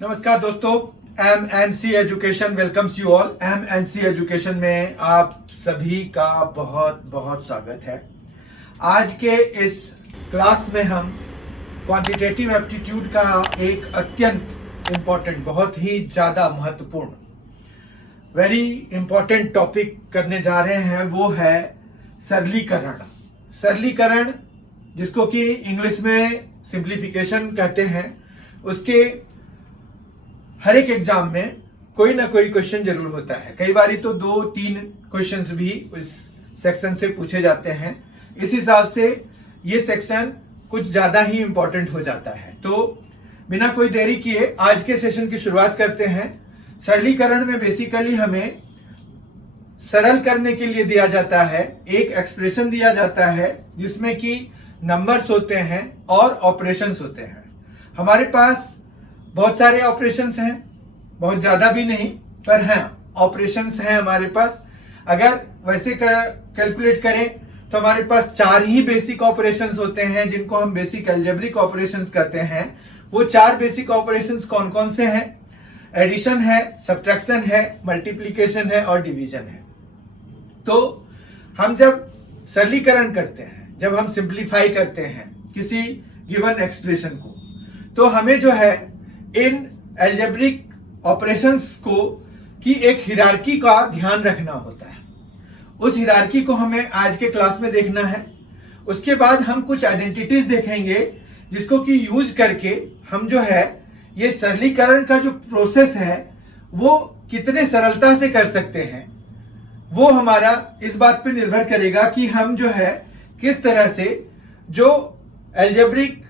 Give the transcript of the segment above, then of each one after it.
नमस्कार दोस्तों, MNC education welcomes you all. MNC education में आप सभी का बहुत बहुत स्वागत है। आज के इस क्लास में हम क्वांटिटेटिव एप्टीट्यूड का एक अत्यंत इम्पॉर्टेंट, बहुत ही ज़्यादा महत्वपूर्ण, वेरी इंपॉर्टेंट टॉपिक करने जा रहे हैं। वो है सरलीकरण। सरलीकरण, जिसको कि इंग्लिश में सिंप्लीफिकेशन कहते हैं। उसके हर एक एग्जाम में कोई ना कोई क्वेश्चन जरूर होता है। कई बारी तो 2-3 क्वेश्चंस भी इस सेक्शन से पूछे जाते हैं। इस हिसाब से ये सेक्शन कुछ ज्यादा ही इंपॉर्टेंट हो जाता है। तो बिना कोई देरी किए आज के सेशन की शुरुआत करते हैं। सरलीकरण में बेसिकली हमें सरल करने के लिए दिया जाता है, एक एक्सप्रेशन दिया जाता है जिसमें कि नंबर्स होते हैं और ऑपरेशंस होते हैं। हमारे पास बहुत सारे ऑपरेशंस हैं, बहुत ज्यादा भी नहीं, पर हाँ ऑपरेशंस हैं हमारे पास। अगर वैसे कैलकुलेट करें तो हमारे पास 4 ही बेसिक ऑपरेशंस होते हैं जिनको हम बेसिक अलजेब्रिक ऑपरेशंस कहते हैं। वो 4 बेसिक ऑपरेशंस कौन कौन से हैं? एडिशन है, सब्ट्रैक्शन है, मल्टीप्लीकेशन है और डिवीजन है। तो हम जब सरलीकरण करते हैं, जब हम सिंप्लीफाई करते हैं किसी गिवन एक्सप्रेशन को, तो हमें जो है इन अलजेब्रिक ऑपरेशंस को की एक हिरार्की का ध्यान रखना होता है। उस हिरार्की को हमें आज के क्लास में देखना है। उसके बाद हम कुछ आइडेंटिटीज देखेंगे जिसको कि यूज करके हम जो है ये सरलीकरण का जो प्रोसेस है वो कितने सरलता से कर सकते हैं। वो हमारा इस बात पे निर्भर करेगा कि हम जो है किस तरह से जो अलजेब्रिक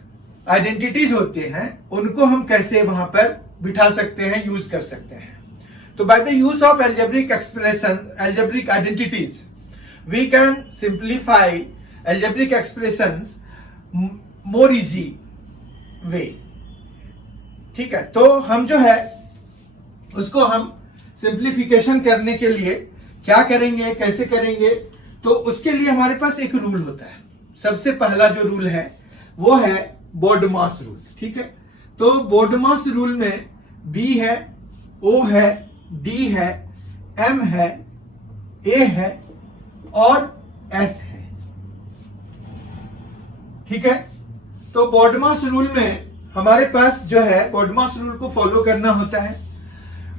आइडेंटिटीज होते हैं उनको हम कैसे वहां पर बिठा सकते हैं, यूज कर सकते हैं। तो by the use of algebraic expression, algebraic identities, we can simplify algebraic expressions more easy way. ठीक है, तो हम जो है उसको हम सिंप्लीफिकेशन करने के लिए क्या करेंगे, कैसे करेंगे? तो उसके लिए हमारे पास एक रूल होता है। सबसे पहला जो रूल है वो है बोर्डमास रूल। ठीक है, तो बोर्डमास रूल में B है, O है, D है, M है, A है और S है। ठीक है, तो बोर्डमास रूल में हमारे पास जो है बोर्डमास रूल को फॉलो करना होता है।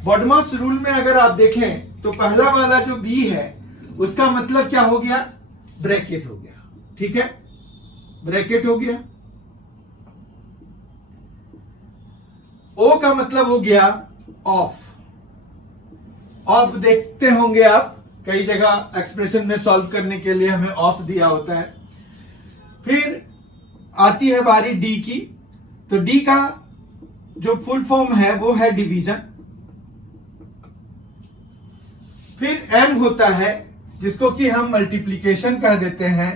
बोर्डमास रूल में अगर आप देखें तो पहला वाला जो B है उसका मतलब क्या हो गया? ब्रैकेट हो गया। ठीक है, ब्रैकेट हो गया। O का मतलब हो गया ऑफ। ऑफ देखते होंगे आप, कई जगह एक्सप्रेशन में सॉल्व करने के लिए हमें ऑफ दिया होता है। फिर आती है बारी D की, तो D का जो फुल फॉर्म है वो है डिवीजन। फिर M होता है जिसको कि हम मल्टीप्लीकेशन कह देते हैं,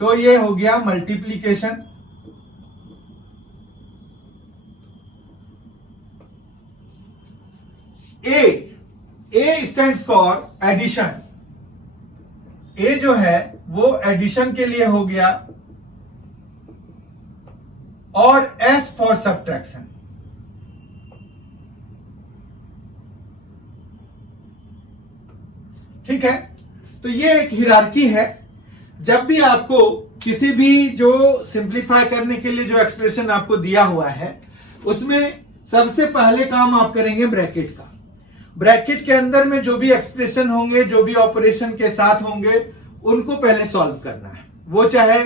तो ये हो गया multiplication. A stands for addition. A जो है वो एडिशन के लिए हो गया और S फॉर सब्ट्रैक्शन। ठीक है, तो ये एक हिरार्की है। जब भी आपको किसी भी जो सिंप्लीफाई करने के लिए जो एक्सप्रेशन आपको दिया हुआ है उसमें सबसे पहले काम आप करेंगे ब्रैकेट का। ब्रैकेट के अंदर में जो भी एक्सप्रेशन होंगे, जो भी ऑपरेशन के साथ होंगे, उनको पहले सॉल्व करना है। वो चाहे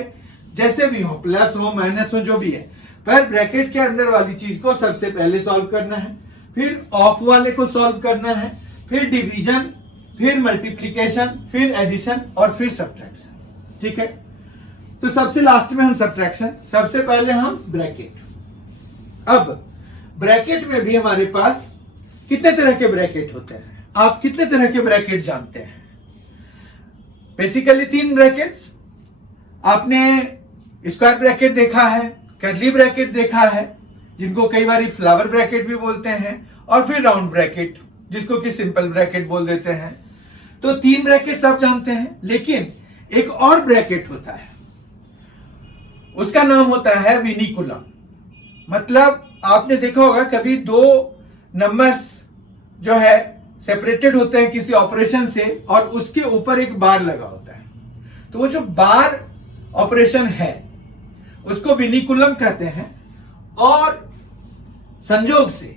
जैसे भी हो, प्लस हो, माइनस हो, जो भी है, पर ब्रैकेट के अंदर वाली चीज को सबसे पहले सॉल्व करना है। फिर ऑफ वाले को सॉल्व करना है, फिर डिवीजन, फिर मल्टीप्लीकेशन, फिर एडिशन और फिर सब्ट्रैक्शन। ठीक है, तो सबसे लास्ट में हम सब्ट्रैक्शन, सबसे पहले हम ब्रैकेट। अब ब्रैकेट में भी हमारे पास कितने तरह के ब्रैकेट होते हैं? आप कितने तरह के ब्रैकेट जानते हैं? Basically 3 brackets. आपने स्क्वायर ब्रैकेट देखा है, कर्ली ब्रैकेट देखा है, जिनको कई बार फ्लावर ब्रैकेट भी बोलते हैं, और फिर राउंड ब्रैकेट जिसको कि सिंपल ब्रैकेट बोल देते हैं। तो 3 ब्रैकेट्स आप जानते हैं, लेकिन एक और ब्रैकेट होता है, उसका नाम होता है विनिकुलम। मतलब आपने देखा होगा कभी दो नंबर्स जो है सेपरेटेड होते हैं किसी ऑपरेशन से और उसके ऊपर एक बार लगा होता है, तो वो जो बार ऑपरेशन है उसको विनिकुलम कहते हैं। और संयोग से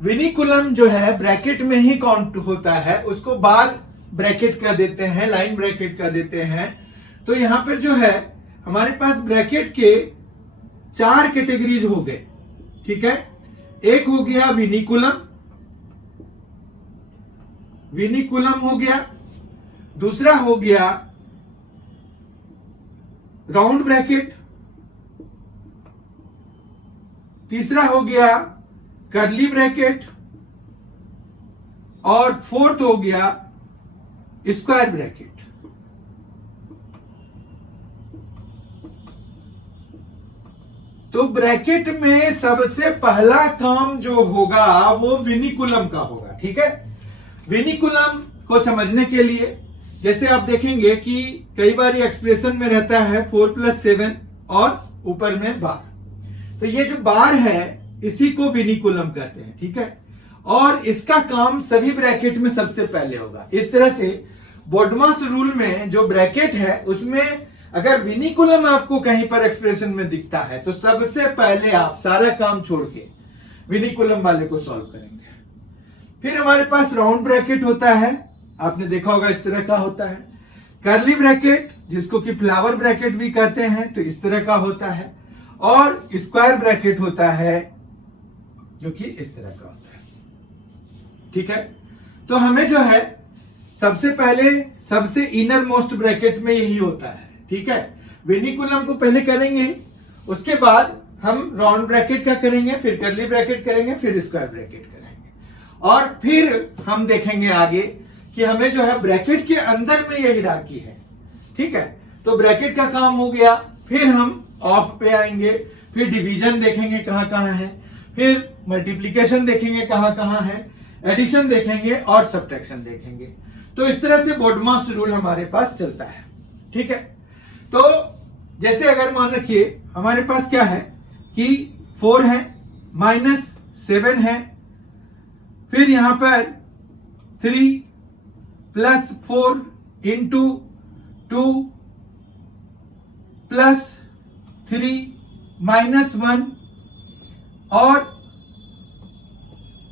विनिकुलम जो है ब्रैकेट में ही काउंट होता है, उसको बार ब्रैकेट कर देते हैं, लाइन ब्रैकेट कर देते हैं। तो यहां पर जो है हमारे पास ब्रैकेट के 4 कैटेगरीज हो गए, ठीक है। एक हो गया विनिकुलम, विनिकुलम हो गया। दूसरा हो गया राउंड ब्रैकेट। तीसरा हो गया कर्ली ब्रैकेट। और फोर्थ हो गया स्क्वायर ब्रैकेट। तो ब्रैकेट में सबसे पहला काम जो होगा वो विनिकुलम का होगा, ठीक है। विनिकुलम को समझने के लिए जैसे आप देखेंगे कि कई बार ये एक्सप्रेशन में रहता है 4 + 7 और ऊपर में बार, तो ये जो बार है इसी को विनिकुलम कहते हैं, ठीक है। और इसका काम सभी ब्रैकेट में सबसे पहले होगा। इस तरह से बोडमास रूल में जो ब्रैकेट है उसमें अगर विनिकुलम आपको कहीं पर एक्सप्रेशन में दिखता है तो सबसे पहले आप सारा काम छोड़ के विनिकुलम वाले को सॉल्व करेंगे। फिर हमारे पास राउंड ब्रैकेट होता है, आपने देखा होगा इस तरह का होता है। कर्ली ब्रैकेट जिसको कि फ्लावर ब्रैकेट भी कहते हैं, तो इस तरह का होता है। और स्क्वायर ब्रैकेट होता है जो कि इस तरह का होता है, ठीक है। तो हमें जो है सबसे पहले सबसे इनर मोस्ट ब्रैकेट में यही होता है, ठीक है। विनिकुलम को पहले करेंगे, उसके बाद हम राउंड ब्रैकेट का करेंगे, फिर कर्ली ब्रैकेट करेंगे, फिर स्क्वायर ब्रैकेट करेंगे। और फिर हम देखेंगे आगे कि हमें जो है ब्रैकेट के अंदर में यही राखी है, ठीक है। तो ब्रैकेट का काम हो गया, फिर हम ऑफ पे आएंगे, फिर डिवीजन देखेंगे कहां कहां है, फिर मल्टीप्लीकेशन देखेंगे कहां कहां है, एडिशन देखेंगे और सब्ट्रैक्शन देखेंगे। तो इस तरह से बोडमास रूल हमारे पास चलता है, ठीक है। तो जैसे अगर मान रखिए हमारे पास क्या है कि 4 है -7 है, फिर यहां पर 3 + 4 × 2 + 3 -1 और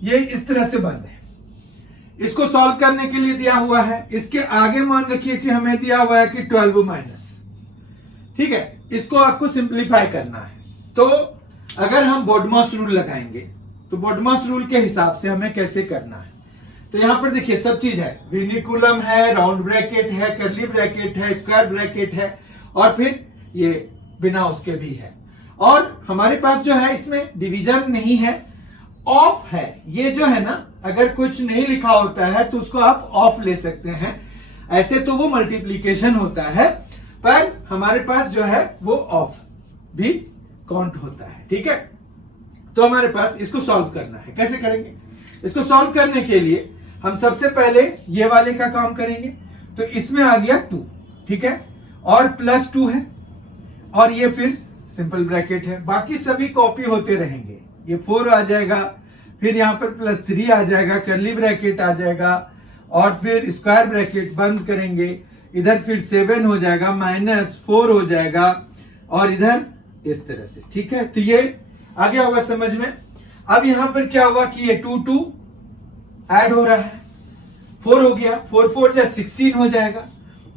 ये इस तरह से बंद है। इसको सॉल्व करने के लिए दिया हुआ है। इसके आगे मान रखिए कि हमें दिया हुआ है कि 12 माइनस, ठीक है। इसको आपको सिंप्लीफाई करना है। तो अगर हम बोडमास रूल लगाएंगे तो बोडमास रूल के हिसाब से हमें कैसे करना है, तो यहां पर देखिए सब चीज है, विनिकुलम है, राउंड ब्रैकेट है, कर्ली ब्रैकेट है, स्क्वायर ब्रैकेट है और फिर ये बिना उसके भी है। और हमारे पास जो है इसमें डिवीजन नहीं है, ऑफ है। ये जो है ना, अगर कुछ नहीं लिखा होता है तो उसको आप ऑफ ले सकते हैं। ऐसे तो वो मल्टीप्लीकेशन होता है, पर हमारे पास जो है वो ऑफ भी काउंट होता है, ठीक है। तो हमारे पास इसको सॉल्व करना है। कैसे करेंगे इसको? सॉल्व करने के लिए हम सबसे पहले ये वाले का काम करेंगे। तो इसमें आ गया 2, ठीक है, और +2 है और ये फिर सिंपल ब्रैकेट है। बाकी सभी कॉपी होते रहेंगे। ये 4 आ जाएगा, फिर यहां पर +3 आ जाएगा, कर्ली ब्रैकेट आ जाएगा और फिर स्क्वायर ब्रैकेट बंद करेंगे। इधर फिर 7 हो जाएगा, -4 हो जाएगा और इधर इस तरह से, ठीक है। तो ये आ गया होगा समझ में। अब यहां पर क्या हुआ कि ये 2 ऐड हो रहा है, 4 हो गया, 4 4 जा 16 हो जाएगा,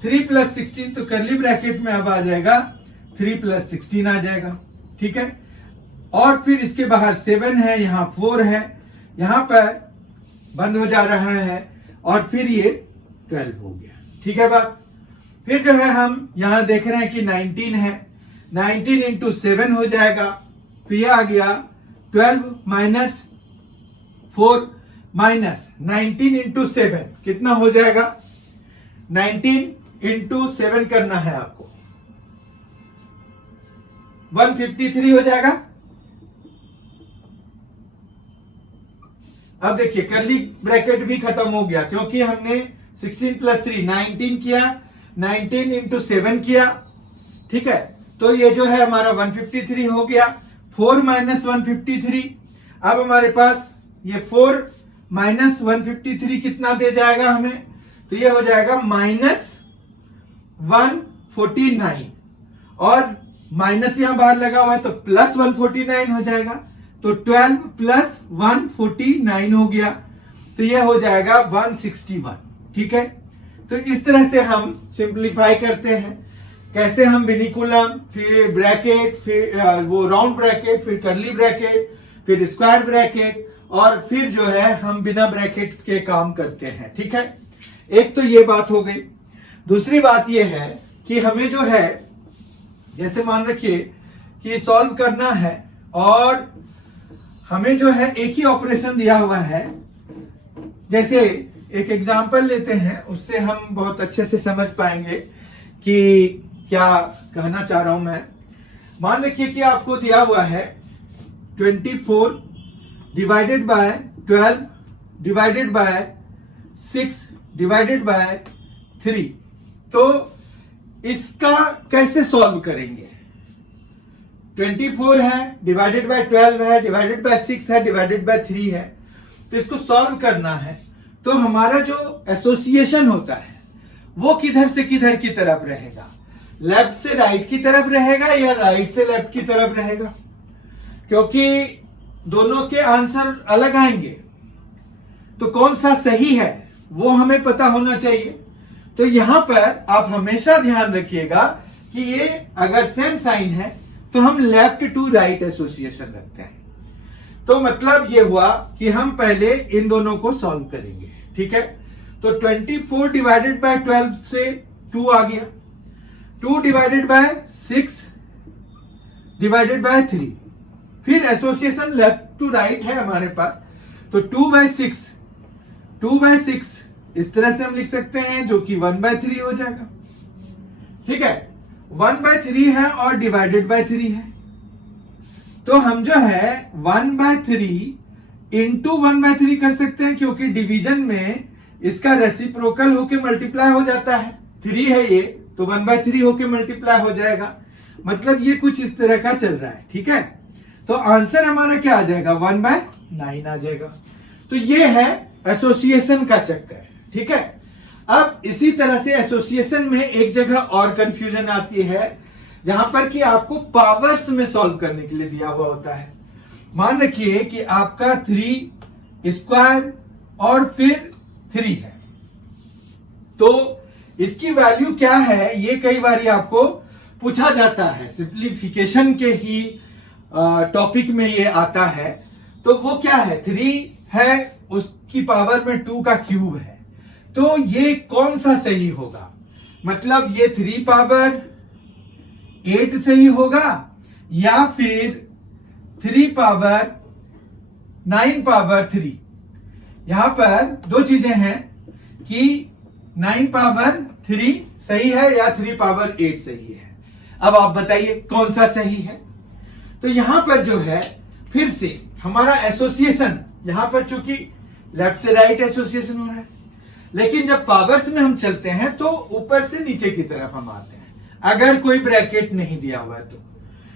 3 + 16 तो कर्ली ब्रैकेट में अब आ जाएगा 3 + 16 आ जाएगा, ठीक है। और फिर इसके बाहर 7 है, यहां 4 है, यहां पर बंद हो जा रहा है और फिर ये 12 हो गया, ठीक है बात। फिर जो है हम यहां देख रहे हैं कि 19 है, 19 × 7 हो जाएगा, तो ये आ गया 12 - 4 -19 × 7 कितना हो जाएगा? 19 × 7 करना है आपको, 153 हो जाएगा। अब देखिए कर्ली ब्रैकेट भी खत्म हो गया क्योंकि हमने 16 + 3 19 किया, 19 × 7 किया, ठीक है। तो ये जो है हमारा 153 हो गया। 4 माइनस 153। अब हमारे पास ये 4 माइनस 153 कितना दे जाएगा हमें, तो ये हो जाएगा माइनस 149, और माइनस यहां बाहर लगा हुआ है तो प्लस 149 हो जाएगा, तो 12 प्लस 149 हो गया, तो ये हो जाएगा 161। ठीक है, तो इस तरह से हम सिंप्लीफाई करते हैं। कैसे हम विनिकुलम, फिर ब्रैकेट, फिर वो राउंड ब्रैकेट, फिर कर्ली ब्रैकेट, फिर स्क्वायर ब्रैकेट, और फिर जो है हम बिना ब्रैकेट के काम करते हैं। ठीक है, एक तो ये बात हो गई। दूसरी बात ये है कि हमें जो है, जैसे मान रखिए कि सॉल्व करना है और हमें जो है एक ही ऑपरेशन दिया हुआ है। जैसे एक एग्जांपल लेते हैं, उससे हम बहुत अच्छे से समझ पाएंगे कि क्या कहना चाह रहा हूं मैं। मान रखिए कि आपको दिया हुआ है 24 divided by 12 divided by 6 divided by 3, तो इसका कैसे सॉल्व करेंगे। 24 है, डिवाइडेड बाय 12 है, डिवाइडेड बाय 6 है, डिवाइडेड बाय 3 है, तो इसको सॉल्व करना है। तो हमारा जो एसोसिएशन होता है वो किधर से किधर की तरफ रहेगा, लेफ्ट से राइट की तरफ रहेगा या राइट से लेफ्ट की तरफ रहेगा, क्योंकि दोनों के आंसर अलग आएंगे, तो कौन सा सही है वो हमें पता होना चाहिए। तो यहां पर आप हमेशा ध्यान रखिएगा कि ये अगर सेम साइन है तो हम लेफ्ट टू राइट एसोसिएशन रखते हैं। तो मतलब ये हुआ कि हम पहले इन दोनों को सॉल्व करेंगे। ठीक है, तो 24 डिवाइडेड बाय 12 से 2 आ गया, 2 डिवाइडेड बाय 6 डिवाइडेड बाय 3, फिर एसोसिएशन लेफ्ट टू राइट है हमारे पास, तो 2/6 इस तरह से हम लिख सकते हैं, जो कि 1/3 हो जाएगा। ठीक है, 1/3 है और डिवाइडेड बाय 3 है, तो हम जो है 1/3 इंटू 1/3 कर सकते हैं, क्योंकि डिवीजन में इसका रेसिप्रोकल होके मल्टीप्लाई हो जाता है। 3 है ये, तो 1/3 होके मल्टीप्लाई हो जाएगा, मतलब ये कुछ इस तरह का चल रहा है। ठीक है, तो आंसर हमारा क्या आ जाएगा, 1/9 आ जाएगा। तो ये है एसोसिएशन का चक्कर। ठीक है, अब इसी तरह से एसोसिएशन में एक जगह और कंफ्यूजन आती है, जहां पर कि आपको पावर्स में सॉल्व करने के लिए दिया हुआ होता है। मान रखिए कि आपका 3 स्क्वायर और फिर 3 है, तो इसकी वैल्यू क्या है ये कई बार आपको पूछा जाता है। सिंप्लीफिकेशन के ही टॉपिक में ये आता है। तो वो क्या है, 3 है, उसकी पावर में 2 का क्यूब है, तो ये कौन सा सही होगा, मतलब ये 3 पावर 8 सही होगा या फिर 3 पावर 9 पावर 3। यहां पर दो चीजें हैं कि 9 पावर 3 सही है या 3 पावर 8 सही है। अब आप बताइए कौन सा सही है। तो यहां पर जो है फिर से हमारा एसोसिएशन, यहां पर चूंकि लेफ्ट से राइट एसोसिएशन हो रहा है, लेकिन जब पावर्स में हम चलते हैं तो ऊपर से नीचे की तरफ हम आते हैं, अगर कोई ब्रैकेट नहीं दिया हुआ है तो,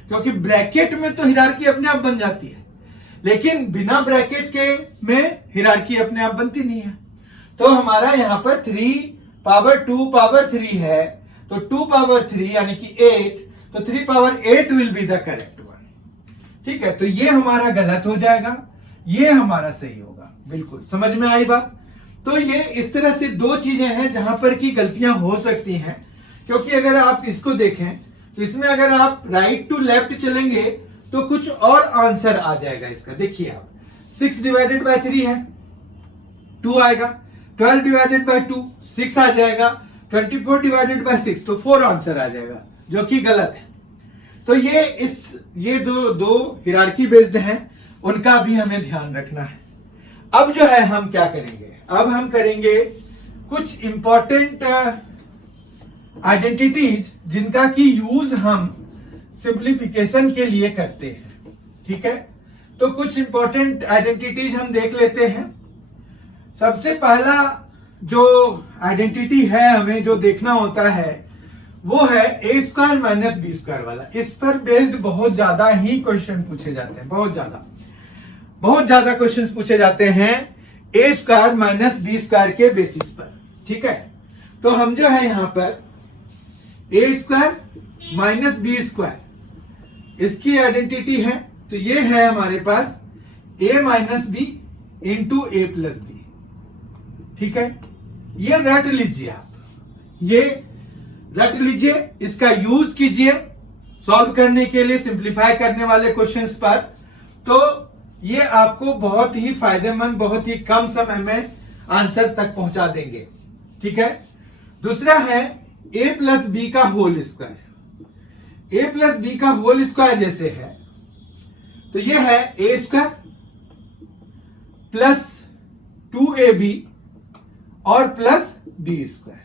क्योंकि ब्रैकेट में तो हिरार्की अपने आप बन जाती है, लेकिन बिना ब्रैकेट के में हिरार्की अपने आप बनती नहीं है। तो हमारा यहां पर 3 पावर 2 पावर 3 है, तो 2 पावर 3 यानी कि 8, तो 3 power 8 will be the correct one. ठीक है, तो ये हमारा गलत हो जाएगा, ये हमारा सही होगा। बिल्कुल समझ में आई बात। तो ये इस तरह से दो चीजें हैं जहां पर की गलतियां हो सकती हैं, क्योंकि अगर आप इसको देखें तो इसमें अगर आप राइट टू लेफ्ट चलेंगे तो कुछ और आंसर आ जाएगा इसका। देखिए आप 6 डिवाइडेड बाय 3 है, 2 आएगा, 12 डिवाइडेड बाय 2 6 आ जाएगा, 24 डिवाइडेड बाय 6 तो 4 आंसर आ जाएगा, जो कि गलत है। तो ये दो हिरार्की बेस्ड हैं, उनका भी हमें ध्यान रखना है। अब जो है हम क्या करेंगे, अब हम करेंगे कुछ इंपॉर्टेंट आइडेंटिटीज जिनका की यूज हम सिंप्लीफिकेशन के लिए करते हैं। ठीक है, तो कुछ इंपॉर्टेंट आइडेंटिटीज हम देख लेते हैं। सबसे पहला जो आइडेंटिटी है हमें जो देखना होता है वो है A square minus B square वाला। इस पर बेस्ड बहुत ज्यादा ही क्वेश्चन पूछे जाते हैं, बहुत ज्यादा क्वेश्चन पूछे जाते हैं A square minus B square के बेसिस पर। ठीक है, तो हम जो है यहां पर ए स्क्वायर माइनस बी स्क्वायर इसकी आइडेंटिटी है, तो ये है हमारे पास A minus B into A plus B. ठीक है, ये रट लीजिए, आप ये रट लीजिए, इसका यूज कीजिए सॉल्व करने के लिए, सिंप्लीफाई करने वाले क्वेश्चंस पर। तो ये आपको बहुत ही फायदेमंद, बहुत ही कम समय में आंसर तक पहुंचा देंगे। ठीक है, दूसरा है ए प्लस बी का होल स्क्वायर। ए प्लस बी का होल स्क्वायर जैसे है, तो ये है ए स्क्वायर प्लस 2ab और प्लस बी स्क्वायर।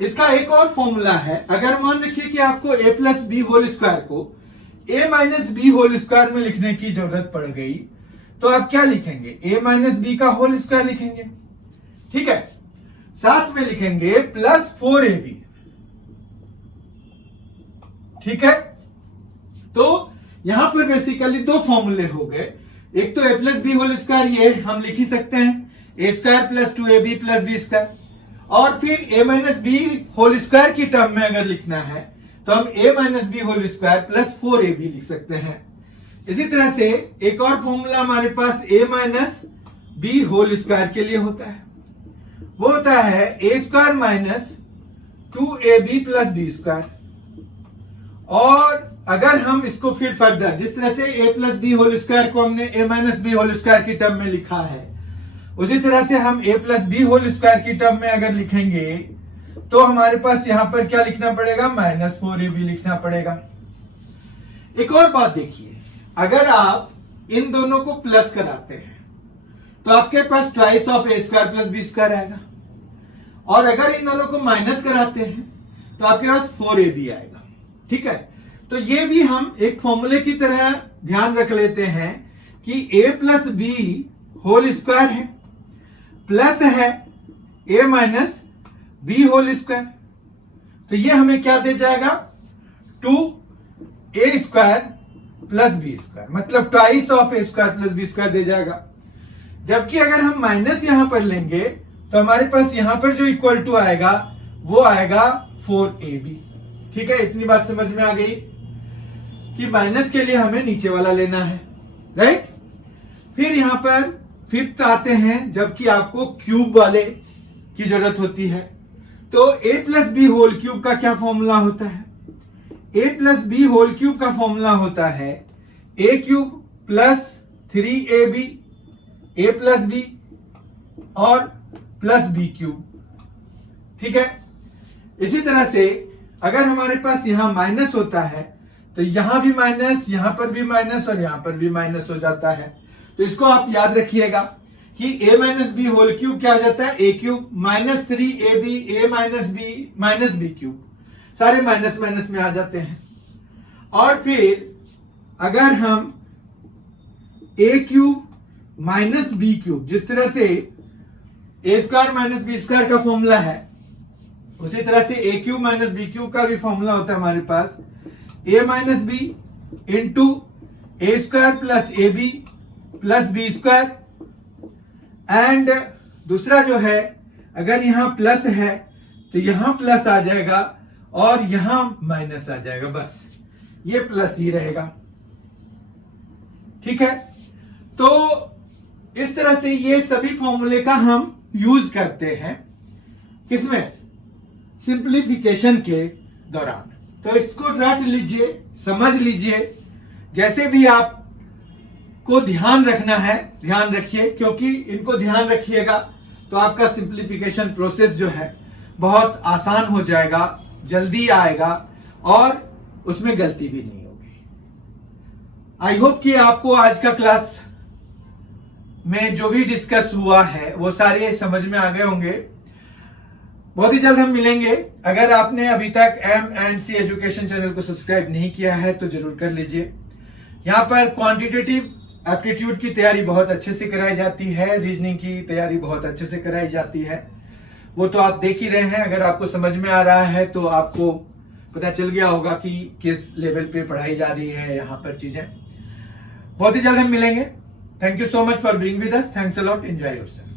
इसका एक और फॉर्मूला है। अगर मान रखिए कि आपको ए प्लस बी होल स्क्वायर को ए माइनस बी होल स्क्वायर में लिखने की जरूरत पड़ गई, तो आप क्या लिखेंगे? ए माइनस बी का होल स्क्वायर लिखेंगे। ठीक है, साथ में लिखेंगे प्लस 4ab। ठीक है, तो यहां पर बेसिकली दो फॉर्मूले हो गए। एक तो A plus B whole square, ये हम लिख ही सकते हैं, A square plus 2ab plus B square. और फिर A minus B whole square की टर्म में अगर लिखना है तो हम A minus B whole square plus 4ab लिख सकते हैं। इसी तरह से एक और फॉर्मूला हमारे पास A minus B whole square के लिए होता है, वो होता है A square minus 2ab plus B square. और अगर हम इसको फिर फर्दर, जिस तरह से A plus B whole square को हमने A minus B whole square की टर्म में लिखा है, उसी तरह से हम A plus B whole square की टर्म में अगर लिखेंगे तो हमारे पास यहां पर क्या लिखना पड़ेगा? माइनस 4ab लिखना पड़ेगा। एक और बात देखिए, अगर आप इन दोनों को प्लस कराते हैं तो आपके पास twice of A square plus B square आएगा, और अगर इन दोनों को माइनस कराते हैं तो आपके पास 4ab आएगा। ठीक है, तो ये भी हम एक फॉर्मूले की तरह ध्यान रख लेते हैं कि A plus B whole square है प्लस है A minus B whole square, तो ये हमें क्या दे जाएगा? 2a square plus B square, मतलब twice of A square plus B square दे जाएगा। जबकि अगर हम माइनस यहां पर लेंगे तो हमारे पास यहां पर जो इक्वल टू आएगा वो आएगा 4ab। ठीक है, इतनी बात समझ में आ गई कि माइनस के लिए हमें नीचे वाला लेना है, राइट। फिर यहां पर फिफ्थ आते हैं, जबकि आपको क्यूब वाले की जरूरत होती है। तो A plus B whole cube का क्या फॉर्मूला होता है? ए प्लस बी होल क्यूब का फॉर्मूला होता है A cube plus 3ab A plus B और प्लस बी क्यूब। ठीक है, इसी तरह से अगर हमारे पास यहां माइनस होता है तो यहां भी माइनस, यहां पर भी माइनस और यहां पर भी माइनस हो जाता है। तो इसको आप याद रखिएगा कि a minus B whole cube क्या हो जाता है? A cube minus 3ab A minus B cube, सारे माइनस माइनस में आ जाते हैं। और फिर अगर हम A cube minus B cube, जिस तरह से A square minus B square का फॉर्मूला है, उसी तरह से A cube minus B cube का भी फॉर्मूला होता है हमारे पास, A minus B into A square plus A B plus B square. And दूसरा जो है, अगर यहां प्लस है तो यहां प्लस आ जाएगा और यहां माइनस आ जाएगा, बस ये प्लस ही रहेगा। ठीक है, तो इस तरह से ये सभी फॉर्मूले का हम यूज करते हैं, किसमें? सिंप्लीफिकेशन के दौरान। तो इसको रट लीजिए, समझ लीजिए, जैसे भी आप को ध्यान रखना है ध्यान रखिए, क्योंकि इनको ध्यान रखिएगा तो आपका सिंप्लीफिकेशन प्रोसेस जो है बहुत आसान हो जाएगा, जल्दी आएगा और उसमें गलती भी नहीं होगी। आई होप कि आपको आज का क्लास में जो भी डिस्कस हुआ है वो सारे समझ में आ गए होंगे। बहुत ही जल्द हम मिलेंगे। अगर आपने अभी तक M&C एजुकेशन चैनल को सब्सक्राइब नहीं किया है तो जरूर कर लीजिए। यहाँ पर क्वांटिटेटिव एप्टीट्यूड की तैयारी बहुत अच्छे से कराई जाती है, रीजनिंग की तैयारी बहुत अच्छे से कराई जाती है, वो तो आप देख ही रहे हैं। अगर आपको समझ में आ रहा है तो आपको पता चल गया होगा कि किस लेवल पे पढ़ाई जा रही है यहाँ पर चीजें। बहुत ही जल्द हम मिलेंगे। Thank you so much for being with us. Thanks a lot. Enjoy yourself.